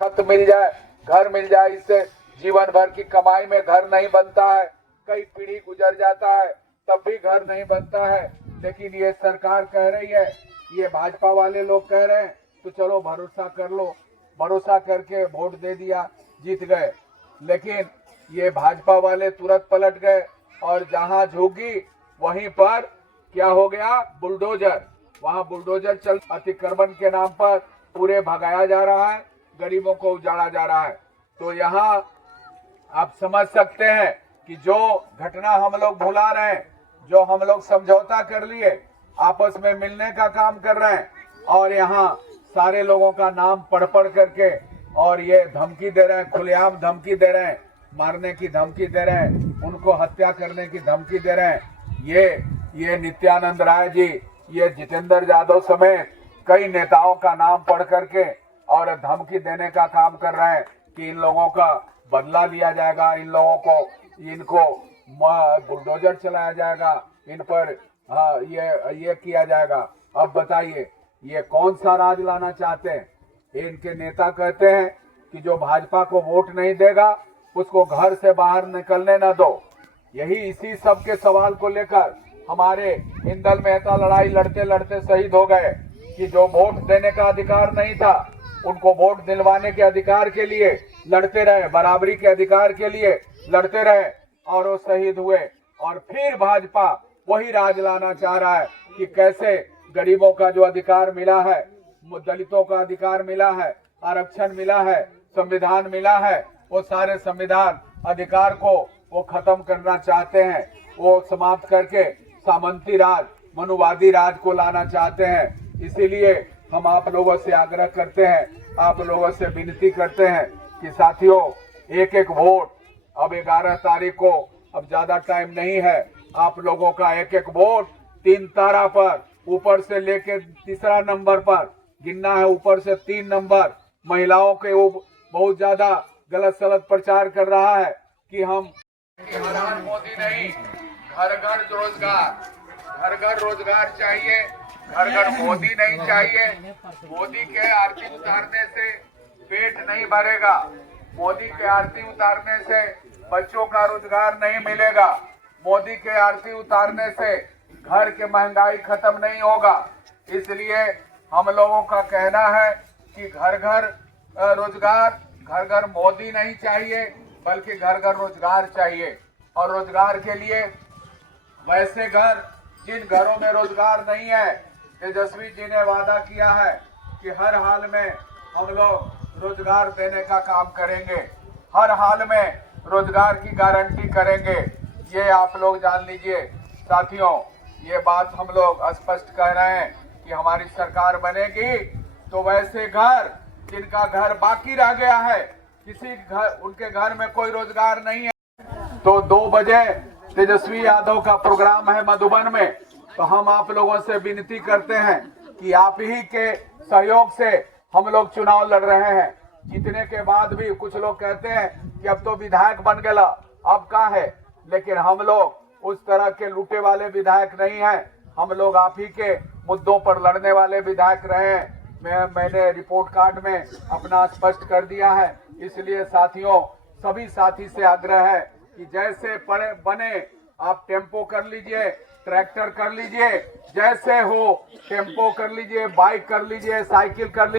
छत मिल जाए, घर मिल जाए, इससे जीवन भर की कमाई में घर नहीं बनता है, कई पीढ़ी गुजर जाता है तब भी घर नहीं बनता है। लेकिन ये सरकार कह रही है, ये भाजपा वाले लोग कह रहे हैं तो चलो भरोसा कर लो, भरोसा करके वोट दे दिया, जीत गए। लेकिन ये भाजपा वाले तुरंत पलट गए और जहां झुकी वहीं पर क्या हो गया, बुलडोजर, वहां बुलडोजर चल, अतिक्रमण के नाम पर पूरे भगाया जा रहा है, गरीबों को उजाड़ा जा रहा है। तो यहाँ आप समझ सकते हैं कि जो घटना हम लोग भुला रहे हैं, जो हम लोग समझौता कर लिए, आपस में मिलने का काम कर रहे हैं, और यहाँ सारे लोगों का नाम पढ़ पढ़ करके और ये धमकी दे रहे हैं, खुलेआम धमकी दे रहे हैं, मारने की धमकी दे रहे हैं, उनको हत्या करने की धमकी दे रहे हैं। ये नित्यानंद राय जी, ये जितेंद्र यादव समेत कई नेताओं का नाम पढ़ करके और धमकी देने का काम कर रहे हैं कि इन लोगों का बदला लिया जाएगा, इन लोगों को, इनको बुलडोजर चलाया जाएगा, इन पर ये किया जाएगा। अब बताइए ये कौन सा राज लाना चाहते हैं? इनके नेता कहते हैं कि जो भाजपा को वोट नहीं देगा उसको घर से बाहर निकलने न दो। इसी सब के सवाल को लेकर हमारे इंदल मेहता लड़ाई लड़ते लड़ते शहीद हो गए कि जो वोट देने का अधिकार नहीं था उनको वोट दिलवाने के अधिकार के लिए लड़ते रहे, बराबरी के अधिकार के लिए लड़ते रहे और वो शहीद हुए। और फिर भाजपा वही राज लाना चाह रहा है कि कैसे गरीबों का जो अधिकार मिला है, दलितों का अधिकार मिला है, आरक्षण मिला है, संविधान मिला है, वो सारे संविधान अधिकार को वो खत्म करना चाहते हैं, वो समाप्त करके सामंती राज, मनुवादी राज को लाना चाहते हैं। इसीलिए हम आप लोगों से आग्रह करते हैं, आप लोगों से विनती करते हैं कि साथियों एक एक वोट, अब 11 तारीख को अब ज्यादा टाइम नहीं है, आप लोगों का एक एक वोट 3 तारा पर, ऊपर से लेके तीसरा नंबर पर गिनना है, ऊपर से 3 नंबर। महिलाओं के वो बहुत ज्यादा गलत सलत प्रचार कर रहा है कि हम मोदी नहीं, घर घर रोजगार, घर घर रोजगार चाहिए, घर घर मोदी नहीं चाहिए। मोदी के आरती उतारने से पेट नहीं भरेगा, मोदी के आरती उतारने से बच्चों का रोजगार नहीं मिलेगा, मोदी के आरती उतारने से घर के महंगाई खत्म नहीं होगा। इसलिए हम लोगों का कहना है कि घर घर रोजगार, घर घर मोदी नहीं चाहिए बल्कि घर घर रोजगार चाहिए। और रोजगार के लिए वैसे घर, जिन घरों में रोजगार नहीं है, तेजस्वी जी ने वादा किया है कि हर हाल में हम लोग रोजगार देने का काम करेंगे, हर हाल में रोजगार की गारंटी करेंगे। ये आप लोग जान लीजिए साथियों, ये बात हम लोग स्पष्ट कह रहे हैं कि हमारी सरकार बनेगी तो वैसे घर जिनका घर बाकी रह गया है, किसी घर, उनके घर में कोई रोजगार नहीं है, तो 2 बजे तेजस्वी यादव का प्रोग्राम है मधुबन में। तो हम आप लोगों से विनती करते हैं कि आप ही के सहयोग से हम लोग चुनाव लड़ रहे हैं। जीतने के बाद भी कुछ लोग कहते हैं कि अब तो विधायक बन गया, अब क्या है, लेकिन हम लोग उस तरह के लूटे वाले विधायक नहीं हैं, हम लोग आप ही के मुद्दों पर लड़ने वाले विधायक रहे हैं। मैंने रिपोर्ट कार्ड में अपना स्पष्ट कर दिया है। इसलिए साथियों, सभी साथी से आग्रह है कि जैसे पड़े बने आप टेम्पो कर लीजिए, ट्रैक्टर कर लीजिए, जैसे हो टेम्पो कर लीजिए, बाइक कर लीजिए, साइकिल कर लीजिए।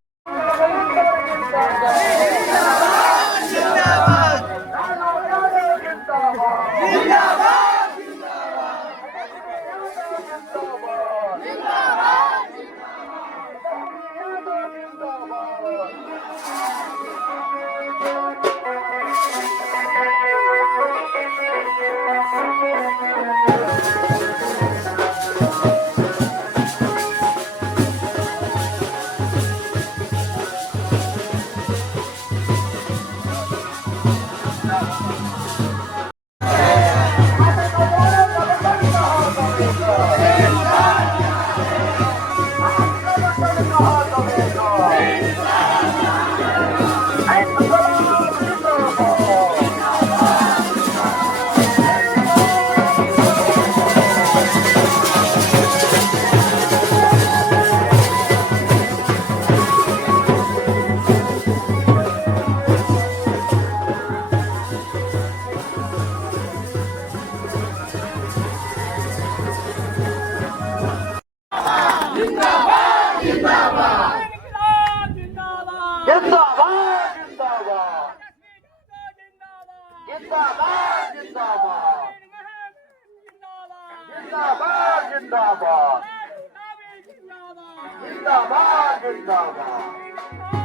जिंदाबाद जिंदाबाद जिंदाबाद जिंदाबाद जिंदाबाद जिंदाबाद